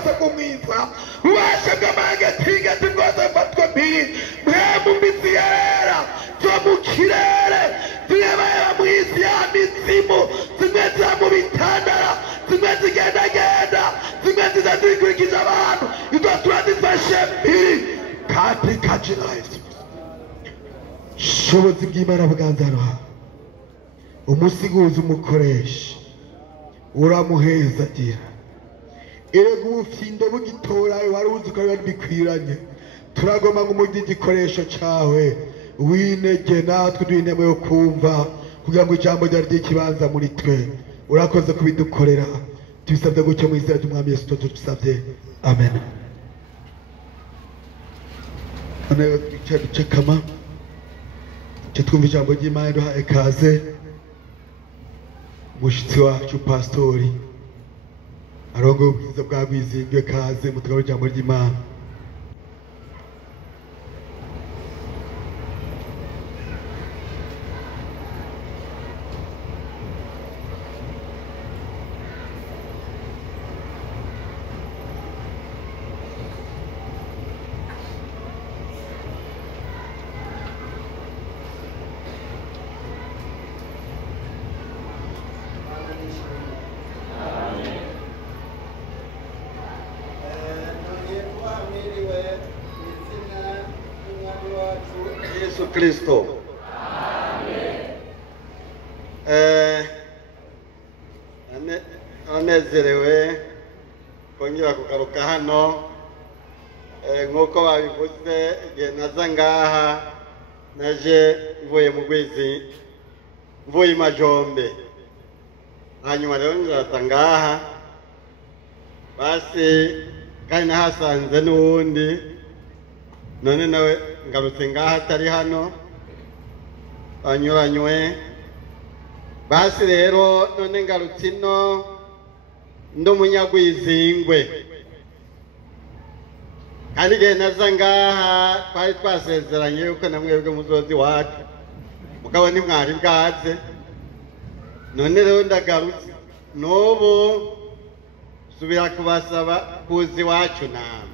bwose bw'umwiza ubasha bw'amanga tigati bwose bufatwa mpiri mwe mu mitsi yera zo mu kirere tuyabayeba mu isi ya mizimu zimwe ziba mu bitandara zimwe zigendagenda zimwe ziza zikurikije abantu izo tuba zifashe mpiri katika jina la Yesu ubushobozi bw'Imana bwanze hano hawe umusiguzi umukoresha uramuheza agira erega ubufindo bugitora wari uzi ko biba bikwiranye turagomba ngo umugire igikoresho cyawe winege natwe duhinemo yo kumva kugira ngo ijambo ryari ry'ikibanza muri twe urakoze kubidukorera tubisabye gutyo mu izina ry'umwami Yesu tubisabye amen ducakama twumva ijambo ry'Imana duha ikaze umushyitsi wacu pastori arongoye ubwiza bwa bwiza kaze mutugabo ijambo ry'Imana Kristo. Anezerewe kongera kugaruka hano nk'uko babivuze igihe naza ngaha naje mvuye mu Rwizi mvuye Majombe hanyuma rero nzaza ngaha basi kandi nahasanze n'uwundi none nawe ngarutse ngaha atari hano anyuranywe basi rero none ngarutse ino ndi umunyagwizingwe kandi igihe naza ngaha twari twasezeranye yuko namwebwe muzozi wacu mugabo ntimwari bwaze none rero ndagarutse n'ubu subira kubasaba kuza iwacu nawe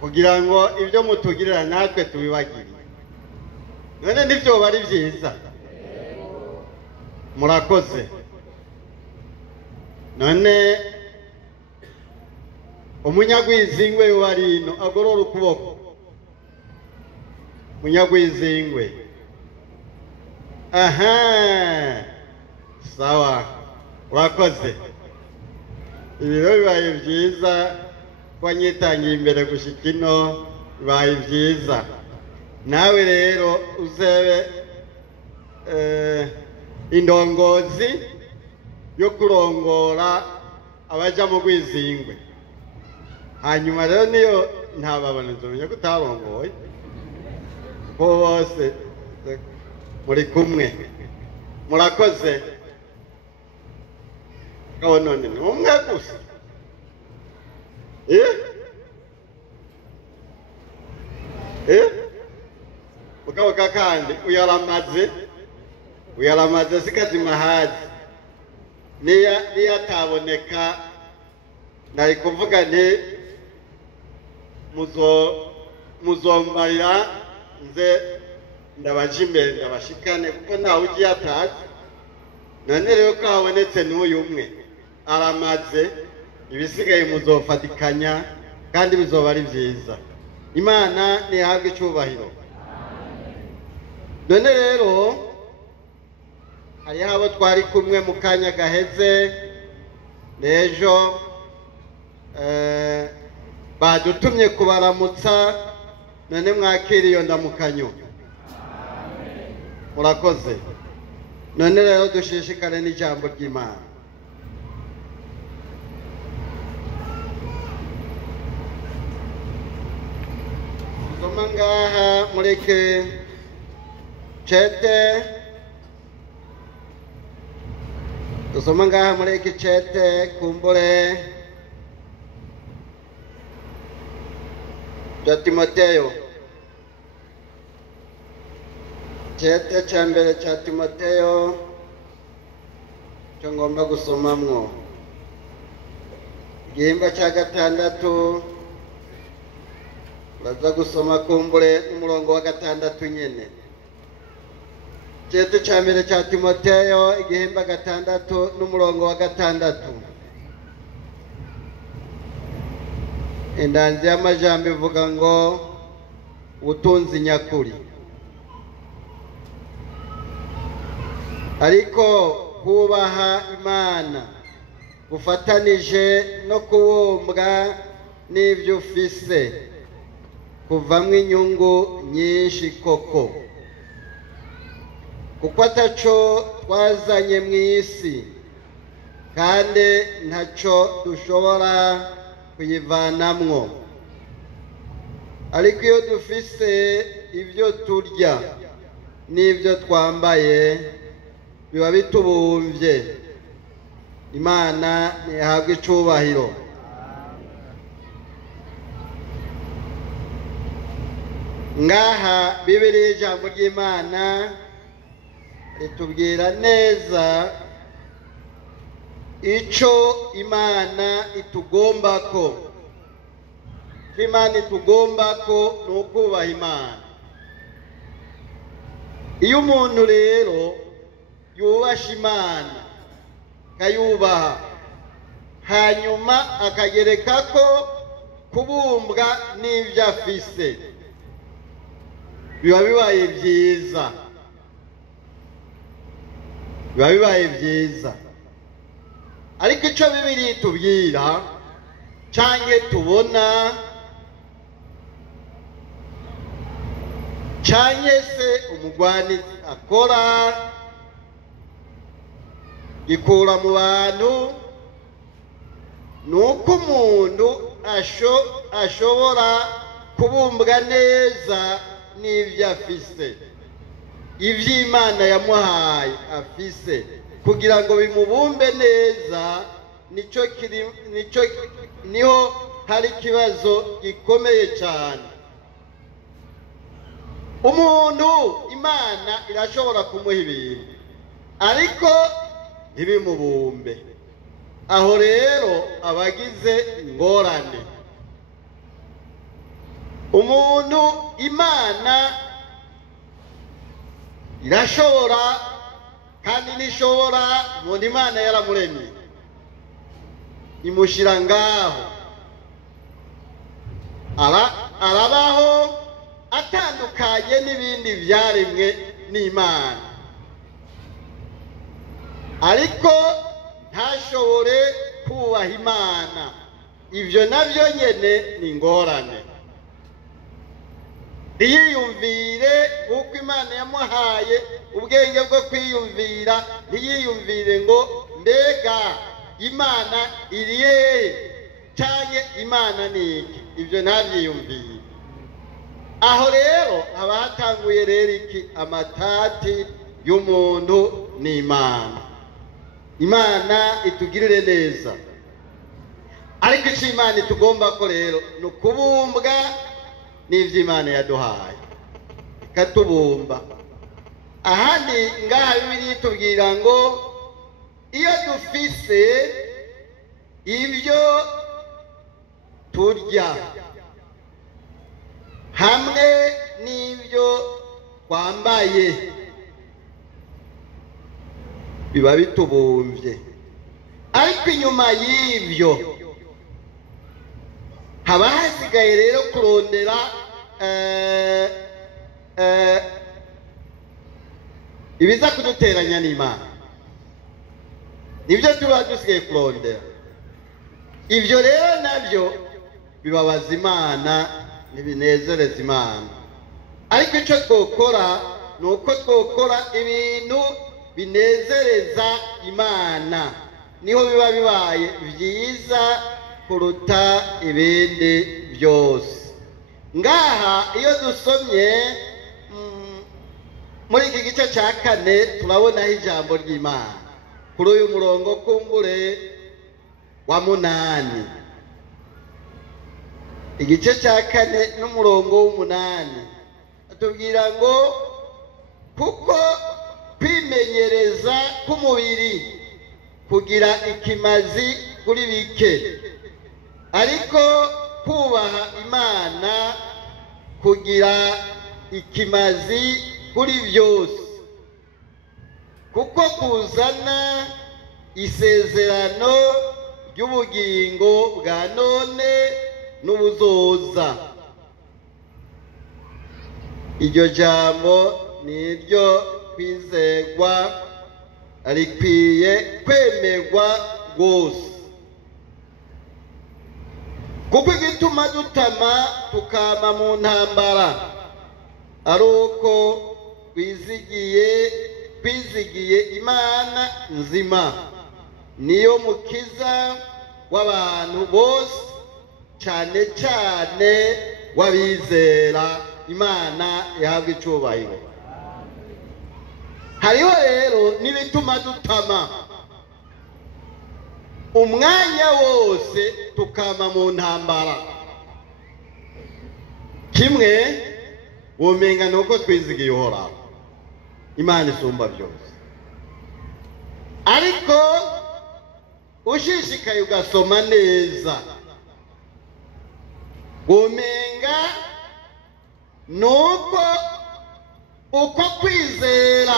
kugira ngo ibyo mutugirira natwe tubibagire none nibyo bari byiza murakoze none umunyagwizingwe wari ino agorora ukuboko umunyagwizingwe aha sawa urakoze ibiro bibaye byiza wanyitangiye imbere gushika ino bibaye byiza nawe rero uzebe indongozi yo kurongora abaja mu Rwizingwe hanyuma rero niyo ntababana nzomenya ko utarongoye ko bose muri kumwe murakoze kawo none ni umwe gusa mugabo kakandi uyaramaze sikazima hazi niya taboneka nari kuvuga nti muzombarira nze ndabaje imbere ndabashikane kuko ntawe ugiye atazi none rero ko habonetse n'uyu umwe aramaze ibisigaye muzofatikanya kandi bizoba ari byiza Imana nihabwe icyubahiro none rero hariho abo twari kumwe mu kanya gaheze n'ejo badutumye kubaramutsa none mwakira iyo ndamukanyo murakoze none rero dushishikare n'ijambo ry'Imana soma ngaha mureke chete dusoma ngaha mureke chete kumbure cha Timoteyo chete cha mbere cha Timoteyo cyo ngomba gusomamwo igihimba cya gatandatu baza gusoma kumbure n'umurongo wa gatandatu nyene. Cete cya mbere cya Timoteyo igihimba gatandatu n'umurongo wa gatandatu. Indanzi y'amajambo ivuga ngo ubutunzi nyakuri, ariko kubaha Imana gufatanije no kubumbwa n'ibyo ufise kuvamwo inyungu nyinshi koko, kuko ataco twazanye mu isi kandi ntaco dushobora kuyivanamwo. Ariko iyo dufise ibyo turya n'ibyo twambaye biba bitubumvye. Imana nihabwe icubahiro. Ngaha Bibiliya ijambo ry'Imana ritubwira neza ico Imana itugombako. Imana itugombako ni ukubaha Imana. Iyo umuntu rero yubasha Imana kayubaha hanyuma akagereka ko kubumbwa n'ibyo afise, biba bibaye byiza, biba bibaye byiza. Ariko ico Bibiliya itubwira canke tubona canke se umugwanizi akora gikura mu bantu, nuko umuntu ashobora kubumbwa neza n'ibyo afise, ivy'Imana yamuhaye afise, kugira ngo bimubumbe neza. Niho hari ikibazo gikomeye cyane. Umuntu Imana irashobora kumuha ibintu ariko ntibimubumbe. Aho rero abagize ingorane. Umuntu Imana irashobora kandi nishobora, umuntu Imana yaramuremye imushira ngaho arabaho atandukanye n'ibindi byaremwe n'Imana, ariko ntashobore kubaha Imana. Ibyo nabyo nyene ni ingorane. Ntiyiyumvire kuko Imana yamuhaye ubwenge bwo kwiyumvira, ntiyiyumvire ngo mbega Imana iri hehe canke Imana ni iki. Ibyo ntabyiyumvire. Aho rero haba hatanguye rero iki amatati y'umuntu n'Imana. Imana itugirire neza. Ariko icyo Imana itugomba ko rero ni ukubumbwa n'ivyo Imana yaduhaye ikatubumba. Ahandi ngaha Bibiliya itubwira ngo iyo dufise ibyo turya hamwe n'ibyo twambaye biba bitubumvye. Ariko inyuma y'ibyo haba hasigaye rero kurondera ibiza kuduteranya n'Imana. Nibyo tuba dusigaye kurondera. Ibyo rero nabyo bibabaza Imana, ntibinezereza Imana. Ariko icyo twokora ni uko twokora ibintu binezereza Imana, niho biba bibaye byiza kuruta ibindi byose. Ngaha iyo dusomye muri iki gice cya 4 turabonaho ijambo ry'Imana kuri uyu murongo kumbure wa 8. Igice cya 4 n'umurongo w'8 atubwira ngo kuko kwimenyereza k'umubiri kugira ikimazi kuri bike ariko kubaha Imana kugira ikimazi kuri byose, kuko kuzana isezerano ry'ubugingo bwa none n'ubuzoza. Iryo jambo ni iryo kwizerwa, rikwiye kwemerwa rwose, kuko igituma dutama tukama mu ntambara ari uko twizigiye Imana nzima, niyo mukiza w'abantu bose, cyane cyane w'abizera. Imana ihabwa icyubahiro. Hariho rero n'ibituma dutama umwanya wose tukama mu ntambara. Kimwe womenga nuko twizigiye Uhoraho, Imana isumba byose, ariko ushishikaye ugasoma neza womenga nuko uko kwizera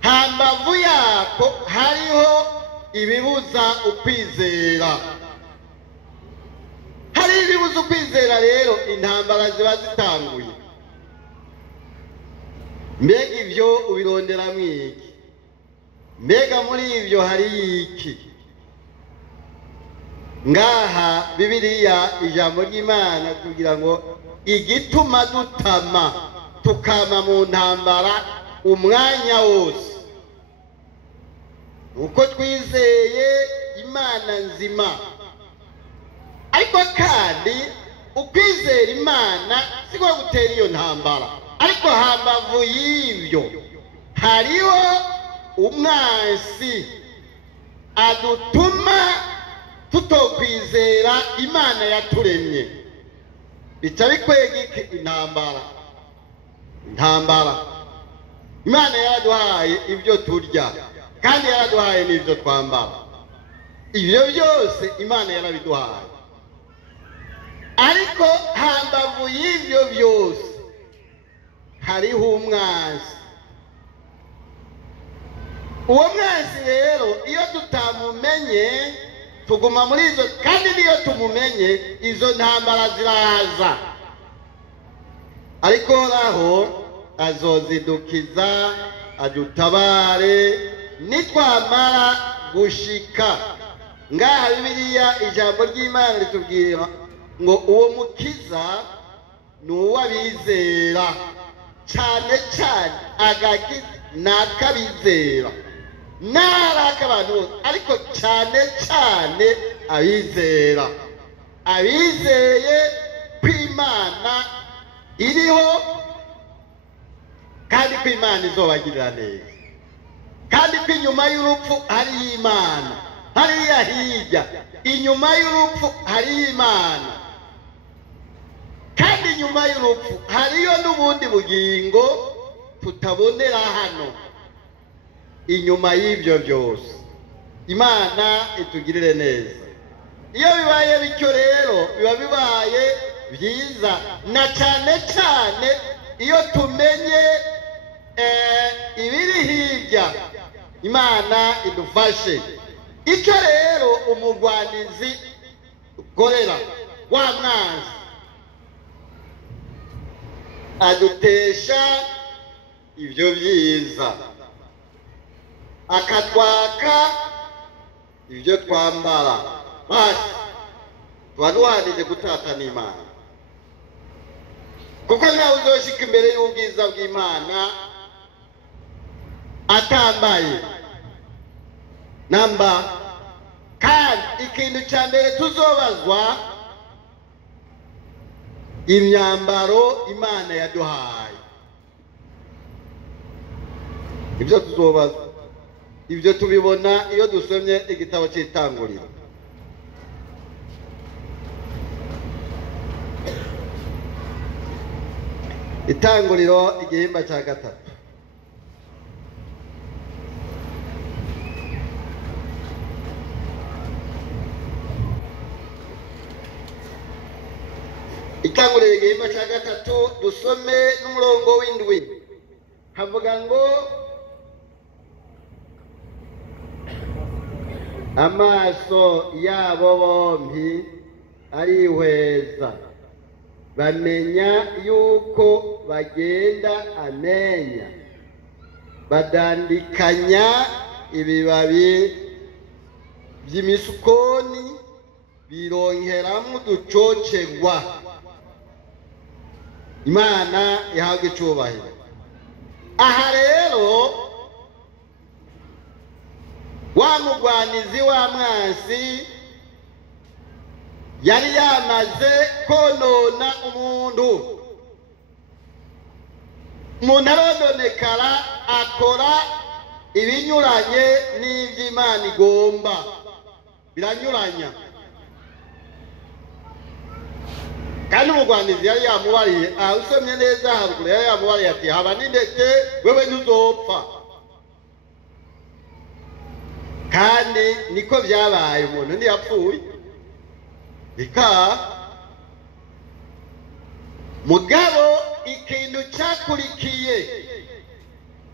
hambavu yako hariho ibibuza ukwizera. Hari ibibuza ukwizera rero intambara ziba zitanguye. Mbega ibyo ubirondera mwiki? Mbega muri ibyo hari iki? Ngaha Bibiliya ijambo ry'Imana kugira ngo igituma dutama tukama mu ntambara umwanya wose, uko twizeye Imana nzima. Ariko kandi ukwizera Imana siko gutera iyo ntambara, ariko hambavu y'ibyo hariho umwansi adutuma tutokwizera Imana yaturemye. Bica bikwega intambara. Imana yaraduhaye ibyo turya kandi yaraduhaye n'ibyo twambara, ibyo byose Imana yarabiduhaye. Ariko hambavu y'ibyo byose hariho umwansi. Uwo mwansi rero iyo tutamumenye tuguma muri izo, kandi niyo tumumenye izo ntambara ziraza, ariko Uhoraho azozidukiza adutabare nitwamara gushika. Ngaha Bibiliya ijambo ry'Imana ritubwira ngo uwo mukiza ni uw'abizera, cyane cyane agakiza n'akabizera, naraka abantu bose, ariko cyane cyane abizera, abizeye ko Imana iriho kandi ko Imana izobagirira neza, kandi ko inyuma y'urupfu hari Imana, hariya hirya inyuma y'urupfu hari Imana, kandi inyuma y'urupfu hariyo n'ubundi bugingo tutabonera hano. Inyuma y'ibyo byose Imana itugirire neza. Iyo bibaye bityo rero biba bibaye byiza, na cyane cyane iyo tumenye ibiri hirya. Imana idufashe. Icyo rero umugwanizi ukorera wa mwanzi adutesha ibyo byiza, akatwaka ibyo twambara, basi tuba duhanije gutatana Imana, kuko ntawe uzoshika imbere y'ubwiza bw'Imana atambaye namba. Kandi ikintu cya mbere tuzobazwa imyambaro Imana yaduhaye, ibyo tuzobazwa. Ibyo tubibona iyo dusomye igitabo cy'Itanguriro. Itanguriro igihimba cya 3. Itangurira igihimba cya gatatu dusome n'umurongo w'indwi havuga ngo amaso yabo bombi arihweza bamenya yuko bagenda amenya badandikanya ibibabi by'imisukoni bironkeramwo uducocerwa. Imana yahabwa icubahiro. Aha rero wa mugwanizi wa mwansi yari yamaze konona umuntu arononekara akora ibinyuranye n'ivy'Imana igomba, biranyuranya. Kandi umugwanizi yari yamubariye, usomye neza haruguru yari yamubariye ati haba n'indeke wewe ntuzopfa. Kandi niko vyabaye, umuntu ntiyapfuye. Ika mugabo ikintu cyakurikiye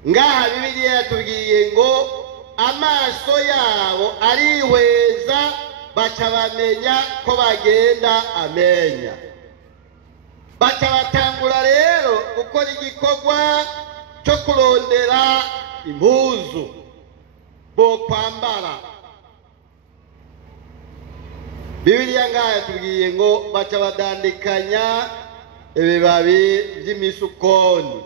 ngaha Bibiliya yatubwiye ngo amaso yabo arihweza baca bamenya ko bagenda amenya. Baca batangura rero gukora igikorwa cyo kurondera impuzu bo kwambara. Bibiliya ngaha yatubwiye ngo baca badandikanya ibibabi by'imisukoni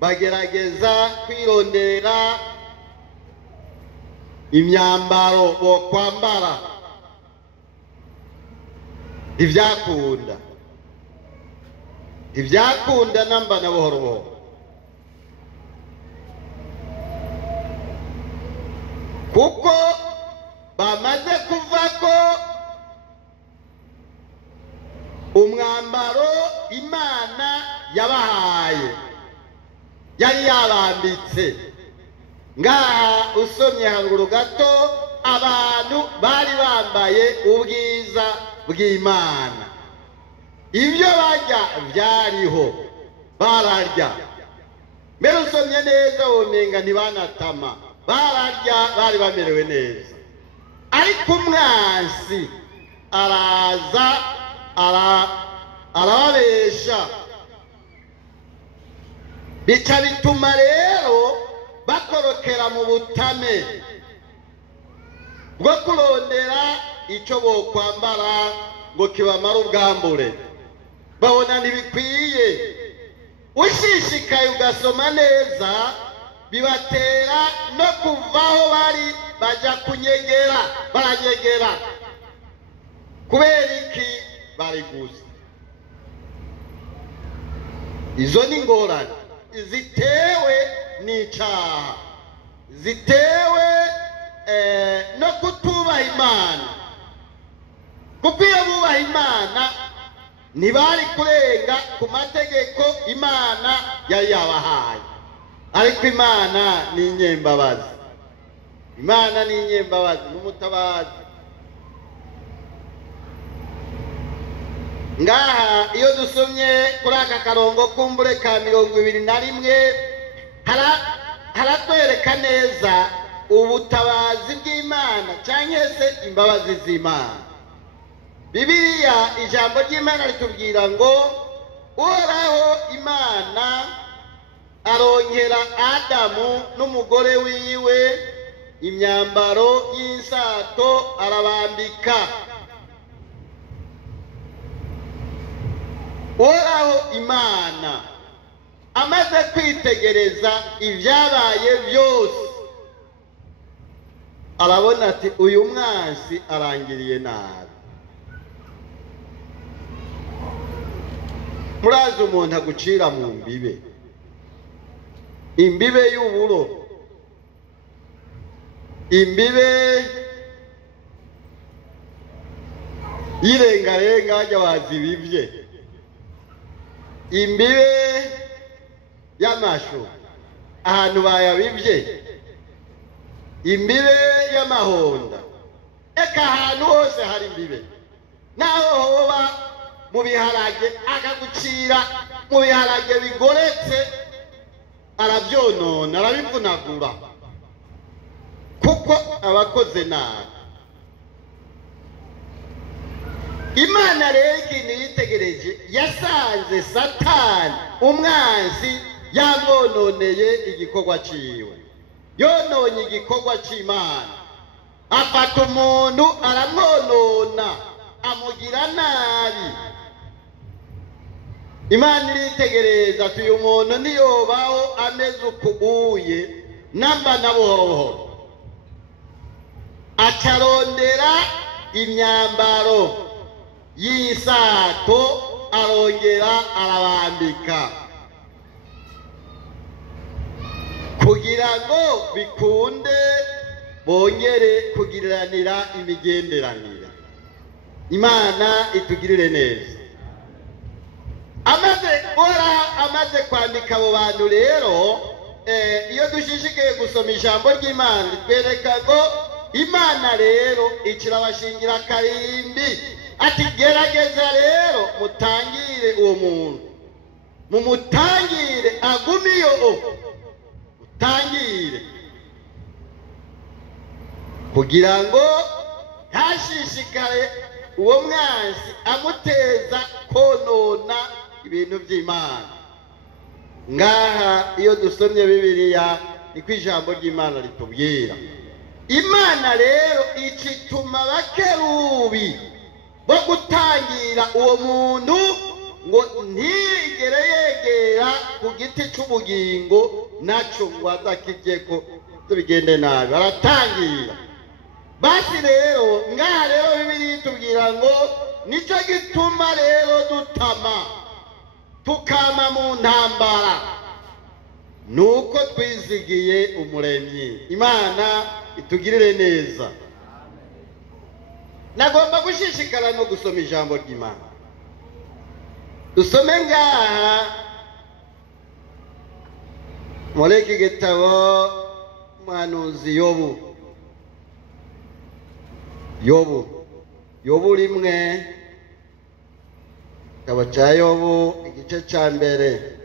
bagerageza kwirondera imyambaro bo kwambara. Ivyakunda namba na buhoro buhoro, kuko bamaze kuvako umwambaro Imana yabahaye yari yabambitse. Ngaha usomye haruguru gato abantu bari bambaye ubwiza bw'Imana. Ibyo barya byariho bararya, mbere usomye neza womenga ntibanatama, bararya bari bamerewe neza. Ariko umwansi araza arababesha, bica bituma rero bakorokera mu butame bwo kurondera icyo bokwambara ngo kibamara ubwambure. Babona ntibikwiye. Ushishikaye ugasoma neza bibatera no kuvaho bari baja kunyegera, baranyegera. Kubera iki? Bari gusa. Izo ni ingorane zitewe n'icaha, zitewe no kutubaha Imana. Kuko iyo bubaha Imana ntibari kurenga ku mategeko Imana yari yabahaye. Ariko Imana ni inyembabazi, Imana ni inyembabazi n'umutabazi. Ngaha iyo dusomye kuri aka karongo kumbure ka 21 haratwereka neza ubutabazi bw'Imana cyangwa se imbabazi z'Imana. Bibiliya ijambo ry'Imana ritubwira ngo Uhoraho Imana arongera Adamu n'umugore wiwe imyambaro y'insato arabambika. Uhoraho Imana amaze kwitegereza ibyabaye byose arabona ati uyu mwansi arangiriye nabi. Murazi umuntu agucira mu mbibe, imbibe y'uburo, imbibe yirengarenga hajya wazibivye, imbibe y'amashu ahantu bayabivye, imbibe y'amahonda. Eka ahantu hose hari imbibe, naho hoba mu biharage akagucira mu biharage bigoretse arabyonona arabivunagura kuko abakoze nabi. Imana rero ikintu yitegereje yasanze Satani umwanzi yamwononeye igikorwa ciwe, yononye igikorwa c'Imana, afata umuntu aramwonona amugira nabi. Imana iritegereza ati uyu muntu niyobaho ameze ukubuye namba na buhoro, acarondera imyambaro y'isato arongera arabambika kugira ngo bikunde bongere kugiriranira imigenderanire. Imana itugirire neza. Amaze kwandika abo bantu rero, iyo dushishikaye gusoma ijambo ry'Imana twereka ngo Imana rero ikirabashingira karimbi ati gerageza rero mutangire uwo muntu, mumutangire agumiyo, mutangire kugira ngo ntashishikare uwo mwanzi amuteza konona ibintu by'Imana. Ngaha iyo dusomye Bibiliya niko ijambo ry'Imana ritubwira. Imana rero ikituma abakerubi bo gutangira uwo muntu ngo ntigere yegera ku giti cy'ubugingo naco ngo azakijyeko tubigende nabi, baratangira. Basi rero ngaha rero Bibiliya itubwira ngo nicyo gituma rero dutama tukama mu ntambara, nuko twizigiye umuremyi. Imana itugirire neza. Nagomba gushishikara no gusoma ijambo ry'Imana. Dusome ngaha muri iki gitabo muhanuzi Yobu rimwe, igitabo cya Yobu igice cya mbere.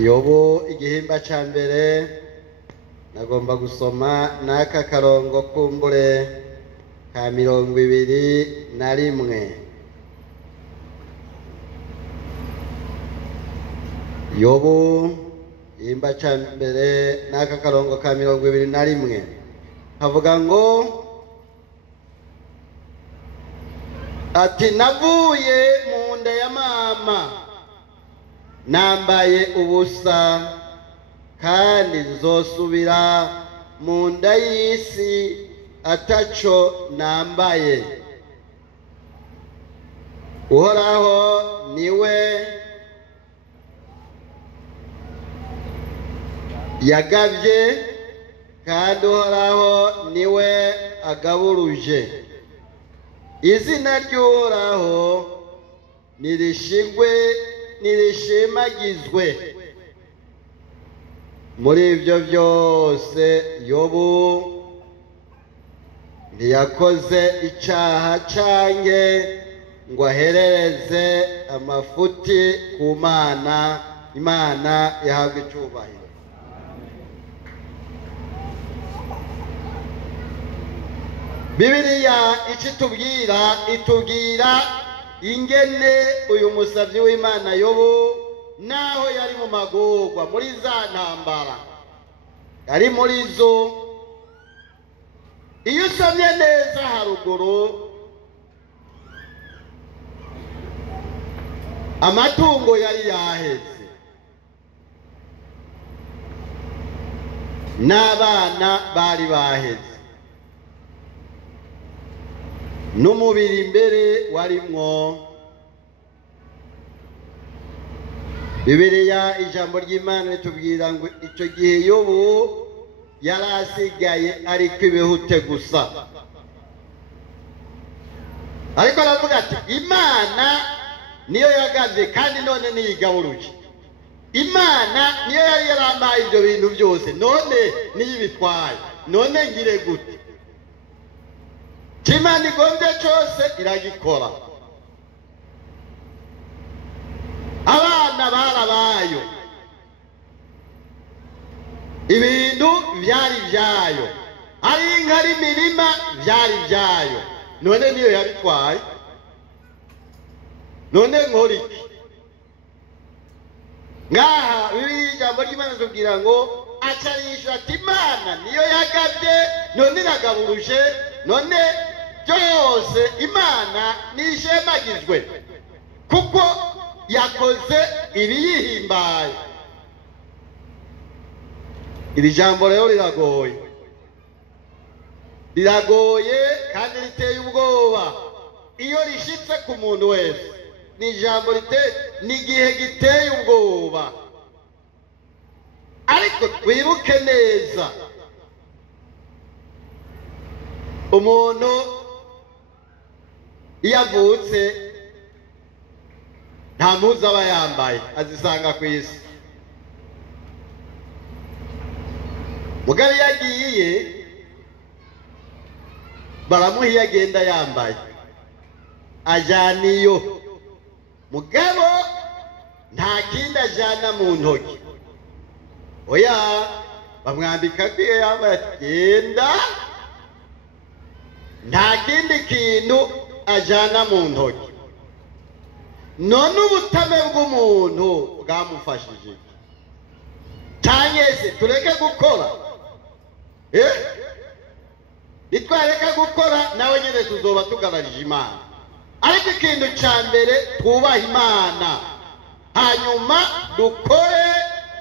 Yobu igihimba cya mbere nagomba gusoma n'aka karongo kumbure ka 21. Yobu igihimba cya mbere n'aka karongo ka 21 havuga ngo ati navuye mu nda ya mama nambaye ubusa kandi nzosubira mu nda y'isi ataco nambaye. Uhoraho niwe yagabye kandi Uhoraho niwe agaburuje. Izina ry'Uhoraho nirishimagizwe. Muri ibyo byose Yobu ntiyakoze icyaha cange ngo aherereze amafuti ku Mana. Imana yahabwa icyubahiro. Bibiliya itubwira ingene uyu musavyi w'Imana Yobu naho yari mu magorwa muri za ntambara yari muri zo. Iyo usomye neza haruguru amatungo yari yaheze n'abana bari baheze n'umubiri imbere warimwo. Bibiliya ijambo ry'Imana ritubwira ngo icyo gihe Yobu yari asigaye ariko ibihute gusa. ariko aravuga ati imana niyo yagavye kandi none niyigaburuje. Imana niyo yari yarampaye ibyo bintu byose, none niyo ibitwaye, none ngire gute? Imana igombye cyose iragikora. Abana barabayo, ibintu byari byayo, ari inka ari imirima byari byayo, none niyo yabitwaye. None nkora iki? Ngaha Bibiliya ijambo ry'Imana tubwira ngo acarisha ati Imana niyo yagabye none iragaburuje, none byose Imana nishemagizwe kuko yakoze ibiyihimbaye. Iri jambo rero riragoye kandi riteye ubwoba iyo rishitse ku muntu wese. Ni ijambo ni igihe giteye ubwoba, ariko twibuke neza umuntu iyo avutse nta mpuzu aba yambaye, azisanga ku isi. Mugabo iyo agiye baramuha iyo agenda yambaye, ajyana iyo. Mugabo nta kindi ajyana mu ntoki, oya bamwambika ko iyo yambaye agenda, nta kindi kintu ajyana mu ntoki. None ubutame bw'umuntu bwamufashije cyangwa se tureke gukora? Nitwareka gukora nawe nyine tuzoba tugararije Imana. Ariko ikintu cya mbere twubaha Imana, hanyuma dukore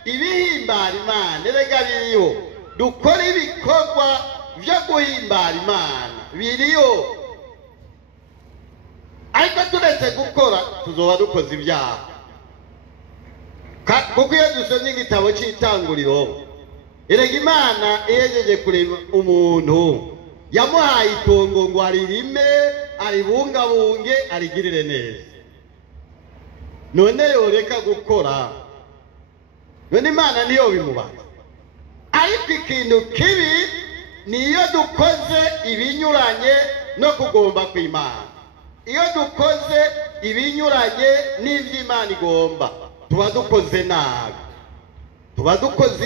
ibihimbara Imana. Erega biriho, dukore ibikorwa byo guhimbara Imana biriho. Ariko turetse gukora tuzoba dukoze ibyaha, kuko iyo dusomye igitabo cy'Itanguriro, erega Imana ihejeje kurema umuntu yamuhaye itongo ngo aririme, aribungabunge, arigirire neza. None yoreka gukora? None Imana niyo bimubaza. Ariko ikintu kibi niyo dukoze ibinyuranye no kugomba kw'Imana. Iyo dukoze ibinyuranye n'ivy'Imana igomba, tuba dukoze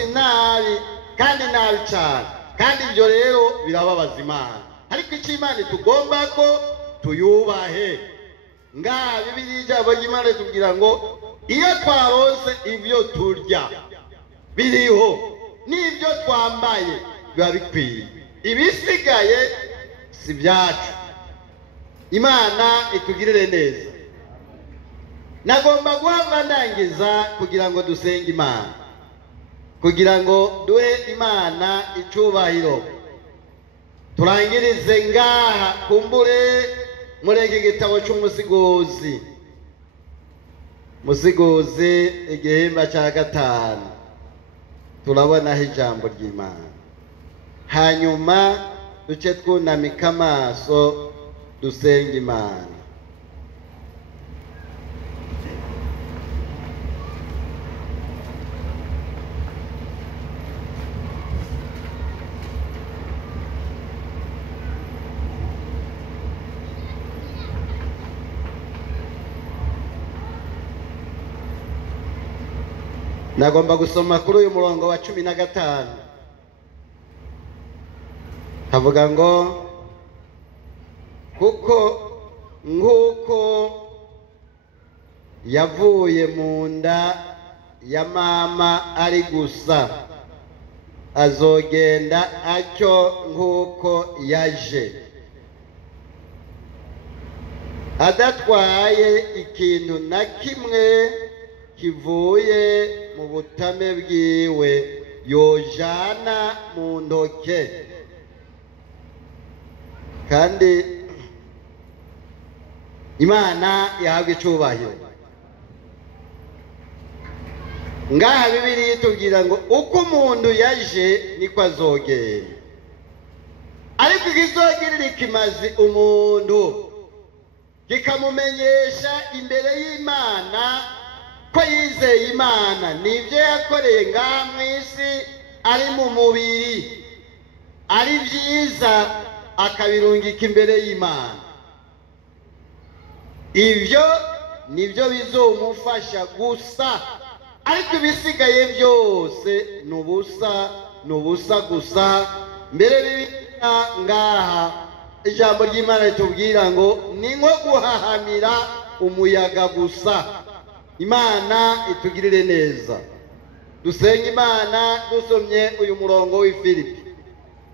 nabi, kandi nabi cyane. Kandi ibyo rero birababaza Imana. Ariko icyo Imana tugomba ko tuyubahe. Ngaha Bibiliya ijambo ry'Imana tubwira ngo iyo twaronse ibyo turya biriho n'ibyo twambaye biba bikwiye, ibisigaye si byacu. Imana itugirire neza. Nagomba guhava ndangiza kugira ngo dusenge Imana, kugira ngo duhe Imana icubahiro. Turangirize ngaha kumbure muri iki gitabo cy'umusigozi, musigozi igihimba cya 5 turabonaho ijambo ry'Imana. Hanyuma duce twunamika amaso dusenge Imana. Nagomba gusoma kuri uyu murongo wa 15. Havuga ngo kuko nk'uko yavuye mu nda ya mama ari gusa, azogenda atyo nk'uko yaje, adatwaye ikintu na kimwe kivuye mu butame bwiwe yojana mu ntoke. Kandi Imana yahabwa icubahiro. Ngaha Bibiliya itubwira ngo uko umuntu yaje niko azogenda, ariko ikizogirira ikimazi umuntu kikamumenyesha imbere y'Imana ko yizeye Imana n'ibyo yakoreye ngaha mu isi ari mu mubiri ari byiza, akabirungika imbere y'Imana. Ibyo nibyo bizomufasha gusa, ariko ibisigaye byose nubusa gusa. Mbere Bibiliya ngaha ijambo ry'Imana ritubwira ngo ni nko guhahamira umuyaga gusa. Imana itugirire neza. Dusenga Imana dusomye uyu murongo w'Ifilipi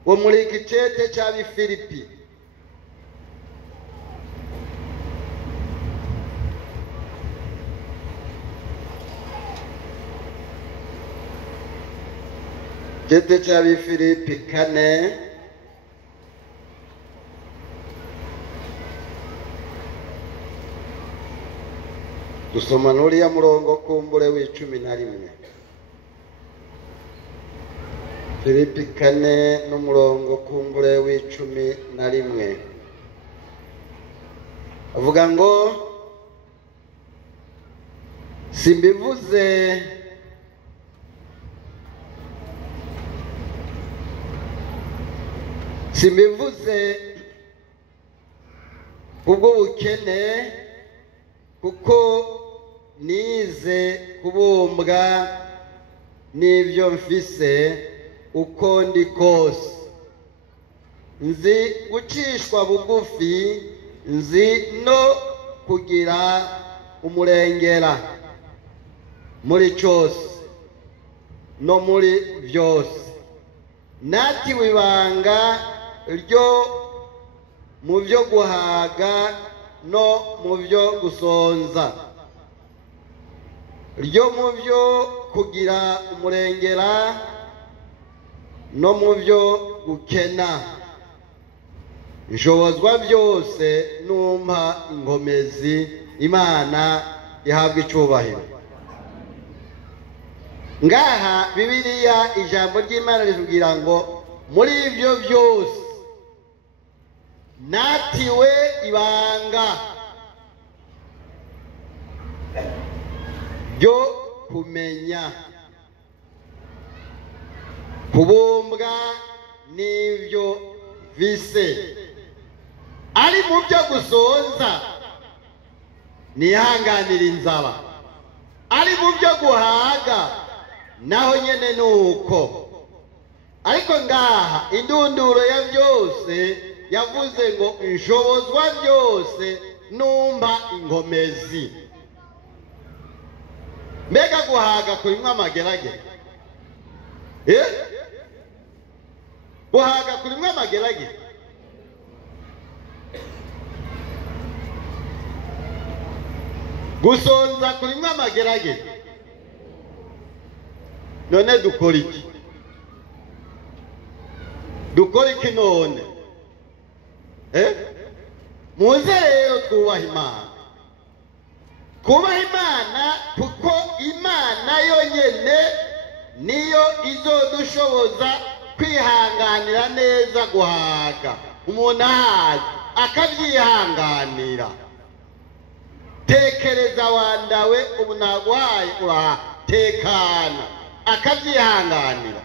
wo muri igicete cy'Abifilipi. Igicete cy'Abifilipi 4 dusoma n'uriya murongo kumbure w'11. Filipi 4 n'umurongo kumbure w'11 avuga ngo simbivuze kubw'ubukene, kuko nize kubumbwa n'ibyo mfise uko ndi kose. Nzi gucishwa bugufi, nzi no kugira umurengera muri cyose no muri byose. Natiwe ibanga ryo mu byo guhaga no mu byo gusonza, ryo mu byo kugira umurengera no mu byo gukena. Nshobozwa byose numpa ingomezi. Imana ihabwa icubahiro. Ngaha Bibiliya ijambo ry'Imana ritubwira ngo muri ibyo byose natiwe ibanga ryo kumenya kubumbwa n'ibyo vise. Ari mu byo gusonza nihanganira inzara, ari mu byo guhaga naho nyene nuko. Ariko ngaha indunduro ya byose yavuze ngo nshobozwa byose numpa ingomezi. Mbega guhaga kurimwo amageragere? Guhaga kurimwo amageragere? Gusonza kurimwo amageragere? None dukora iki? Dukora iki none? Muze rero twubaha Imana. Kubaha Imana kuko Imana yonyene niyo izodushoboza kwihanganira neza guhaga. Umuntu ahaga akabyihanganira. Tekereza wandawe ubu nagwaye uratekana akabyihanganira.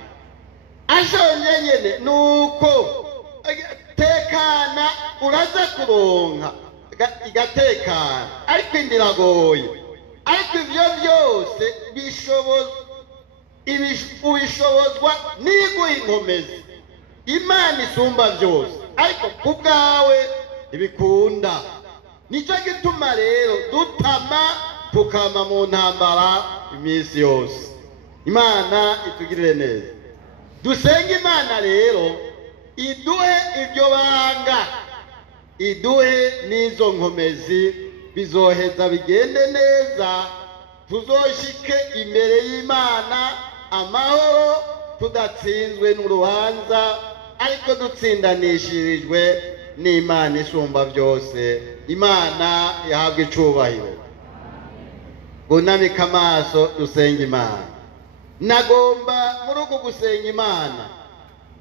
Ashonje nyene nuko tekana uraza kuronka igatekana, ariko indiragoye. Ariko ivyo byose ubishobozwa n'iguha inkomezi. Imana isumba byose, ariko kubwawe ibikunda. Nico gituma rero dutama tukama mu ntambara iminsi yose. Imana itugirire neza. Dusenga Imana rero iduhe ibyo banga, iduhe n'izo nkomezi, bizoheza bigende neza. Tuzoshike imbere y'Imana amahoro, tudatsinzwe n'urubanza, ariko dutsindanishirijwe n'Imana isumba byose. Imana yahabwa icubahiro. Bunamika amaso dusenga Imana. Nagomba muri uko gusenga Imana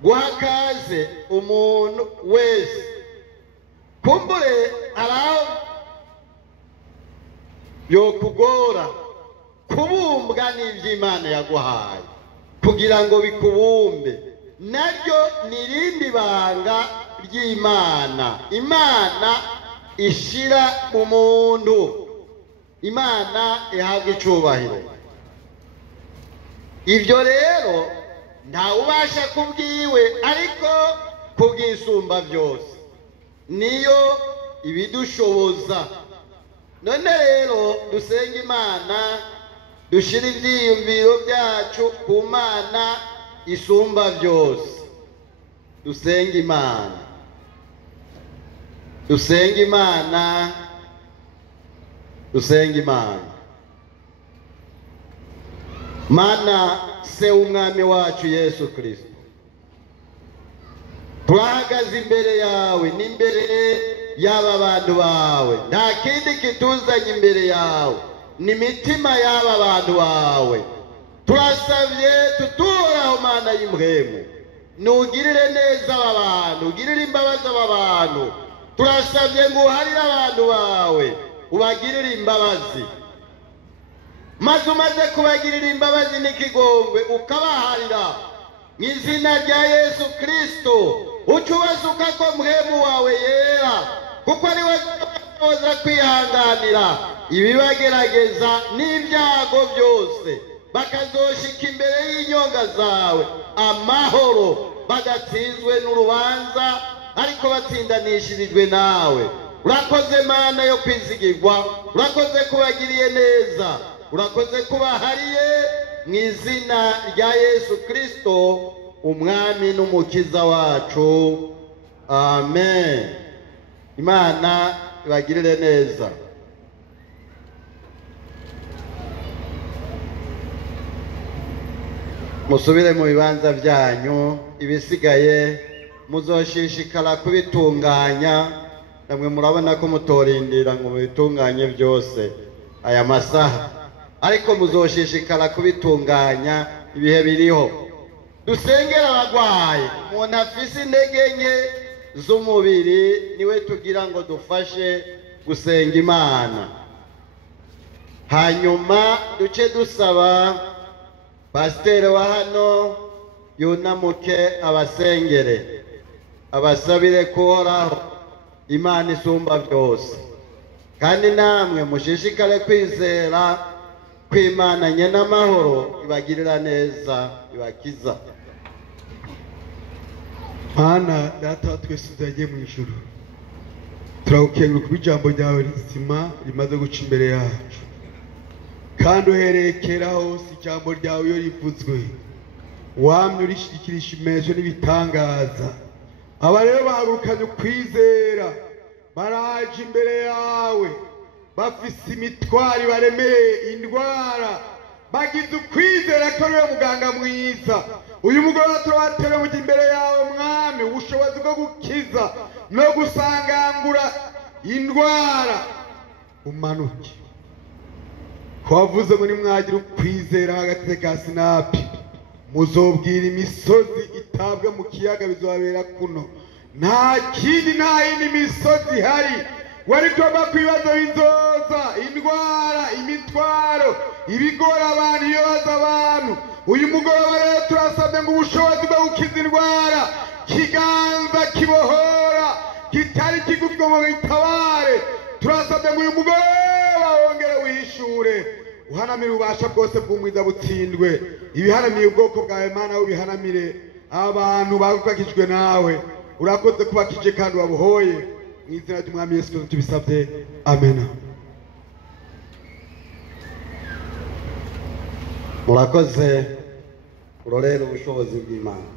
guhakaze umuntu wese. Kumbure araho byokugora kubumbwa n'iby'Imana yaguhaye kugira ngo bikubumbe, naryo ni irindi banga ry'Imana. Imana ishira mu muntu, Imana ihabwa icubahiro. Ibyo rero nta ubasha kubwiwe, ariko kubwisumba byose niyo ibidushoboza. None rero dusenga Imana, dushira ibyiyumviro byacu ku Mana isumba byose. Dusenga Imana, dusenga Imana, dusenga Imana. Mana se umwami wacu Yesu Kristo, turahagaze imbere yawe n'imbere y'aba bantu bawe. Nta kindi kituzanye imbere yawe, ni imitima y'aba bantu bawe. Turasabye tuturaho Mana y'imhemu, nugirire neza aba bantu, ugirire imbabazi aba bantu. Turasabye ngo uharire abantu bawe, ubagirire imbabazi, maze umaze kubagirira imbabazi n'ikigongwe ukabaharira mu izina rya Yesu Kristo. Ucubazuka ko mhemu wawe yera, kuko ari we uza kwihanganira ibibagerageza n'ibyago byose, bakazoshika imbere y'inyonga zawe amahoro, badatsinzwe n'urubanza, ariko batsindanishirijwe nawe. Urakoze Mana yo kwizigirwa, urakoze kubagiriye neza, urakoze kubahariye mu izina rya Yesu Kristo, umwami n'umukiza wacu. Amen. Imana ibagirire neza. Musubire mu bibanza byanyu, ibisigaye muzoshishikara kubitunganya. Namwe murabona ko mutorindira ngo mubitunganye byose aya masaha, ariko muzoshishikara kubitunganya ibihe biriho. Dusengera abagwayi, umuntu afise intege nke z'umubiri niwe tugira ngo dufashe gusenga Imana. Hanyuma duce dusaba pasiteri wa hano yunamuke abasengere, abasabire kuhoraho Imana isumba byose. Kandi namwe mushishikare kwizera ko Imana nyene amahoro ibagirira neza, ibakiza. Mana data wa twese uzagiye mu ijuru, turagukenguruka kuba ijambo ryawe rizima rimaze guca imbere yacu, kandi uhereye kera hose ijambo ryawe iyo rivuzwe wamye urishikirisha imejo n'ibitangaza. Aba rero bahagurukanye ukwizera, baraje imbere yawe bafise imitwaro baremeye indwara, bagize ukwizera ko ariwe muganga mwiza. Uyu mugoroba turabatewe mu imbere yawe mwami, ubushobozi bwo gukiza no gusangangura indwara umanuke. Wavuze ngo nimwagira ukwizera hagati ka sinapi, muzobwira imisozi itabwe mu kiyaga bizobabera kuno. Nta kindi, nta yindi misozi hari. Wari kuba kwibazo bizoza, indwara, imitwaro, ibigora abantu, ibibazo abantu. Uyu mugoroba rero turasabye ngo ubushobozi bwo gukiza indwara, kiganza kibohora, kitari kigufi ngo gitabare. Turasabye ngo uyu mugoroba wongere wihishure, uhanamire ububasha bwose bw'umwiza butsindwe. Ibihanamiye ubwoko bwawe Mana, ubihanamire abantu bagukakijwe nawe. Urakoze kubakije kandi wabuhoye, mu izina ry'umwami Yesu Kristo tubisabye, amen. Murakoze urorera ubushobozi bw'Imana.